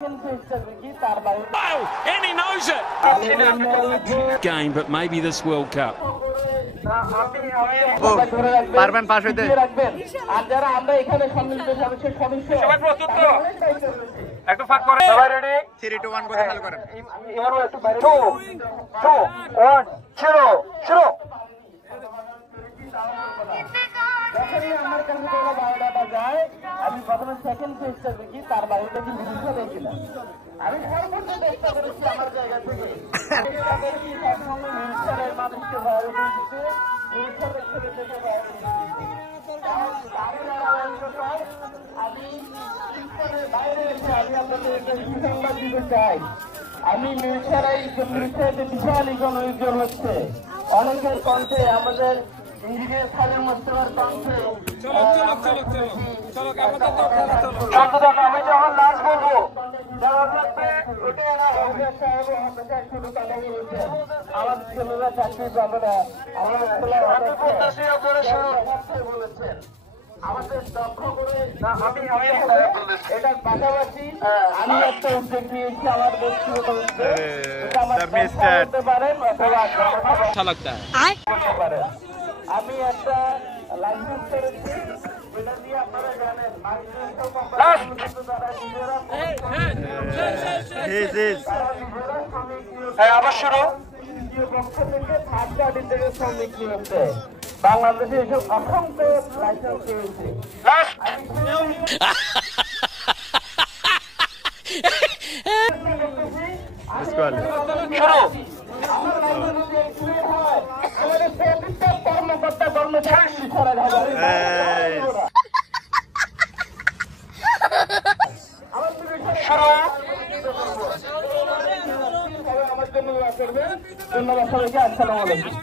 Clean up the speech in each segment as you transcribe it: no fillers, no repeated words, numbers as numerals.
And he knows it. Game, but maybe this World Cup. পারবেন পাশ হইতে আর যারা আমরা এখানে সম্মিলিত সদস্য সবাই প্রস্তুত তো একটু ফাঁক করে সবাই রেডি 3 2 1 করে চালু করেন এবারে একটু বাইরে 2 1 0 শুরু যখনই আমার কাছে কোনো বায়োডাটা যায় আমি প্রথমে সেকেন্ড ফেজটা দেখি তার বায়োডাটা কি বুঝতে দেখছিলাম আমি সর্বোচ্চ চেষ্টা করেছি আমার জায়গা থেকে সবসময় মিনিস্টারের মানুষকে বায়োডাটা দিতে মিনিস্টার দেখতে আমি মিনিস্টারাই মিনিস্টারদের বিশাল ইকোনমিকজন হচ্ছে অনেকের কণ্ঠে আমাদের ইঞ্জিনিয়ার খালের মোস্তফার কণ্ঠে আমি যখন লাস্ট বলবো আমার ছেলেরা চাকরি পাবে না বলেছেন আমাদের দক্ষ করে এটার পাশাপাশি আমি একটা উদ্যোগ নিয়েছি আমার ব্যক্তিগত উদ্যোগ করতে পারেন পারেন আমি একটা লাইসেন্স করেছি যেটা দিয়ে আপনারা জানেন আবার শুরু পক্ষ থেকে থার্ড পার্টি থেকে শ্রমিক নিয়োগছে বাংলাদেশে এসব অসংখ্য লাইসেন্স রয়েছে কর্মকর্তা কর্মচারী করা যাবে আমার জন্য করবেন ধন্যবাদ সবাইকে আসসালামু আলাইকুম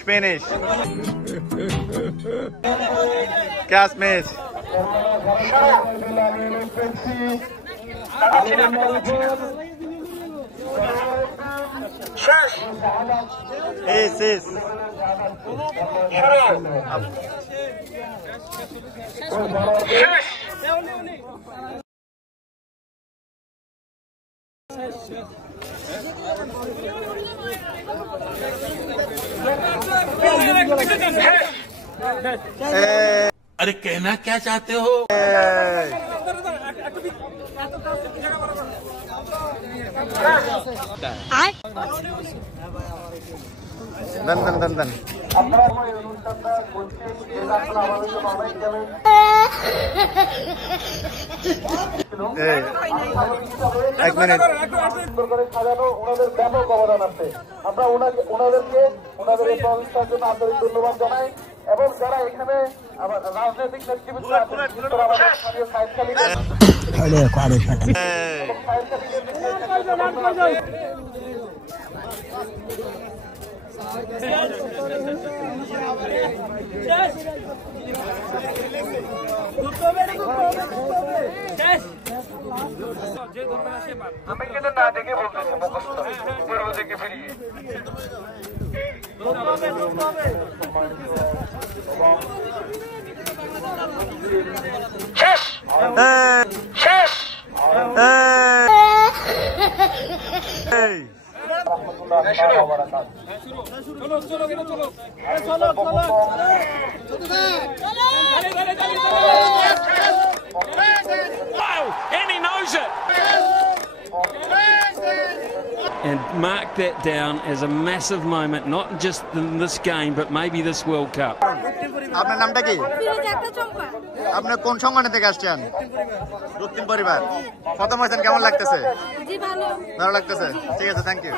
Spanish. Gas mate. Is. अरे कहना क्या चाहते हो? दन एक मिनट সাজানো ওনাদের ব্যাপক অবদান আছে আমরা ওনাদেরকে ওনাদের এই প্রচেষ্টার জন্য আন্তরিক ধন্যবাদ জানাই এবং যারা এখানে আবার রাজনৈতিক নেতৃবৃন্দ আমি কিন্তু না দেখে বলতেছি মুখস্থ পূর্ব দিকে ফিরিয়ে শেষ শেষ And he knows it. And mark that down as a massive moment, not just in this game, but maybe this World Cup. আপনার নামটা কি? আপনি কোন সংগঠন থেকে আসছেন? দক্ষিণ পরিবার। প্রথম হয়েছেন, কেমন লাগতেছে? ভালো লাগতেছে। ঠিক আছে, থ্যাংক ইউ।